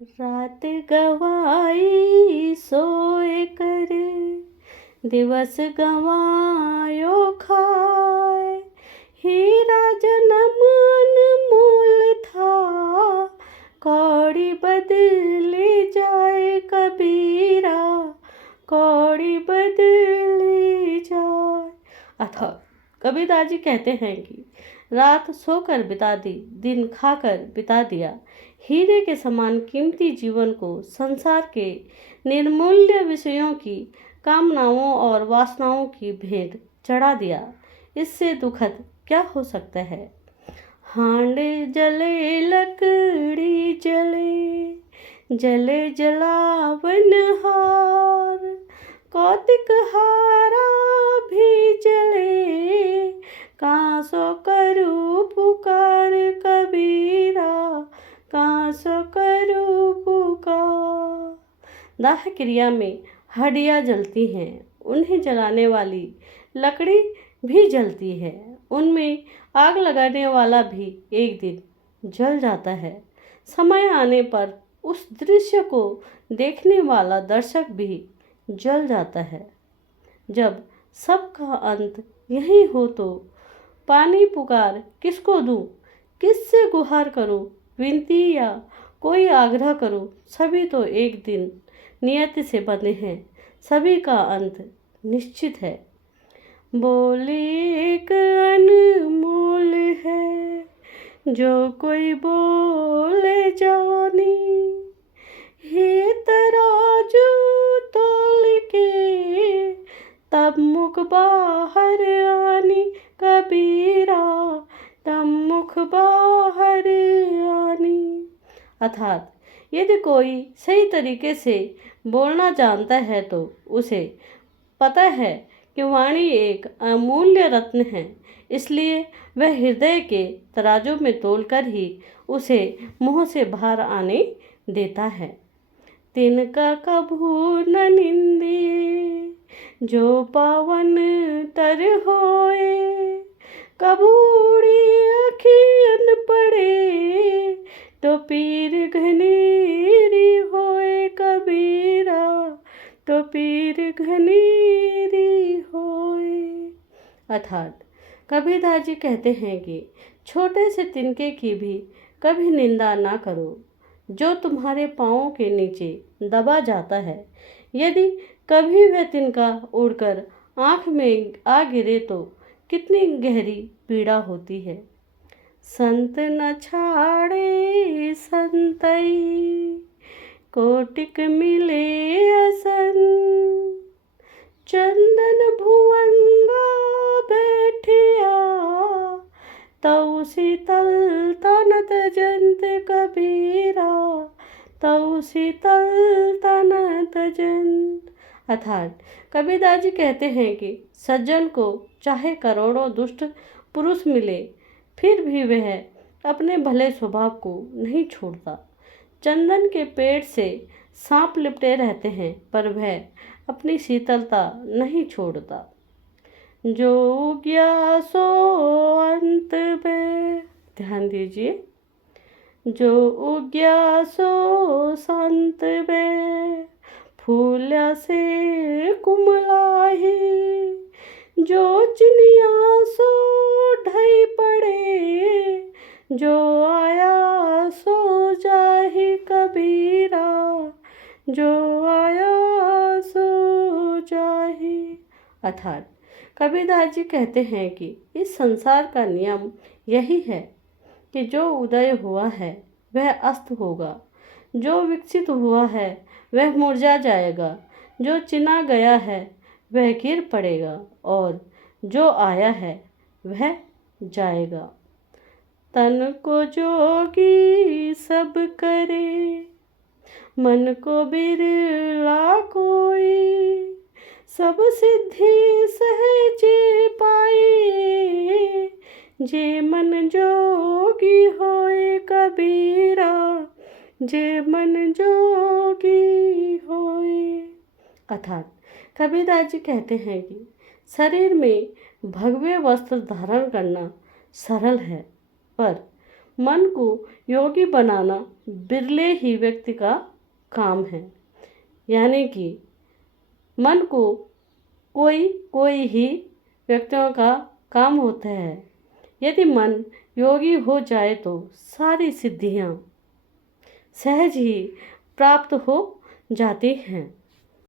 रात गवाई सोए कर, दिवस गवायो खाए। हीरा जन्म अनमोल था, कौड़ी बदली जाए कबीरा, कौड़ी बदली जाए। अथा कबीरदास जी कहते हैं कि रात सोकर बिता दी, दिन खाकर बिता दिया। हीरे के समान कीमती जीवन को संसार के निर्मूल्य विषयों की कामनाओं और वासनाओं की भेंट चढ़ा दिया। इससे दुखद क्या हो सकता है। हांड जले लकड़ी जले, जले जलावन हार, कौतिक हारा भी जले, कांसो करूं पुकार कबीरा, कांसो करूं पुकार। दाह क्रिया में हड्डियाँ जलती हैं, उन्हें जलाने वाली लकड़ी भी जलती है, उनमें आग लगाने वाला भी एक दिन जल जाता है। समय आने पर उस दृश्य को देखने वाला दर्शक भी जल जाता है। जब सबका अंत यही हो तो पानी पुकार किसको दूं, किससे गुहार करूं, विनती या कोई आग्रह करूं। सभी तो एक दिन नियति से बंधे हैं, सभी का अंत निश्चित है। बोली एक अनमोल है, जो कोई बोले जानी, हे तराजू तोल के, तब मुख बाहर आनी कबीरा, तब मुख बाहर आनी। अर्थात यदि कोई सही तरीके से बोलना जानता है तो उसे पता है कि वाणी एक अमूल्य रत्न है, इसलिए वह हृदय के तराजू में तोलकर ही उसे मुंह से बाहर आने देता है। तिनका कभू न निंदिए, जो पावन तर होए, कबूड़ी अखियन पड़े, तो पीर घनेरी होए कबीरा, तो पीर घनेरी होए। अर्थात कबीरदास जी कहते हैं कि छोटे से तिनके की भी कभी निंदा ना करो, जो तुम्हारे पाँवों के नीचे दबा जाता है। यदि कभी वह तिनका उड़कर आँख में आ गिरे तो कितनी गहरी पीड़ा होती है। संत न छाड़े संतई, कोटिक मिले असन, चंदन भुवंगा बैठिया, तऊ शीतल तन तजंत कबीरा, तऊ शीतल तन तजंत। अर्थात कबीरदास जी कहते हैं कि सज्जन को चाहे करोड़ों दुष्ट पुरुष मिले, फिर भी वह अपने भले स्वभाव को नहीं छोड़ता। चंदन के पेड़ से सांप लिपटे रहते हैं, पर वह अपनी शीतलता नहीं छोड़ता। जो उग्या सो अंत में, ध्यान दीजिए, जो उग्या सो संत में, फूल्या से कुमलाही, जो चिनिया सो ढई पड़े, जो आया सो जाहि कबीरा, जो आया सो जाहि। अर्थात कबीरदास जी कहते हैं कि इस संसार का नियम यही है कि जो उदय हुआ है वह अस्त होगा, जो विकसित हुआ है वह मुरझा जाएगा, जो चिना गया है वह गिर पड़ेगा, और जो आया है वह जाएगा। तन को जोगी सब करे, मन को बिरला कोई, सब सिद्धि सहजे पाए, जे मन जोगी होए कबीरा, जे मन जोगी होए। अर्थात कबीरदास जी कहते हैं कि शरीर में भगवे वस्त्र धारण करना सरल है, पर मन को योगी बनाना बिरले ही व्यक्ति का काम है। यानी कि मन को कोई कोई ही व्यक्तियों का काम होता है। यदि मन योगी हो जाए तो सारी सिद्धियां सहज ही प्राप्त हो जाती हैं।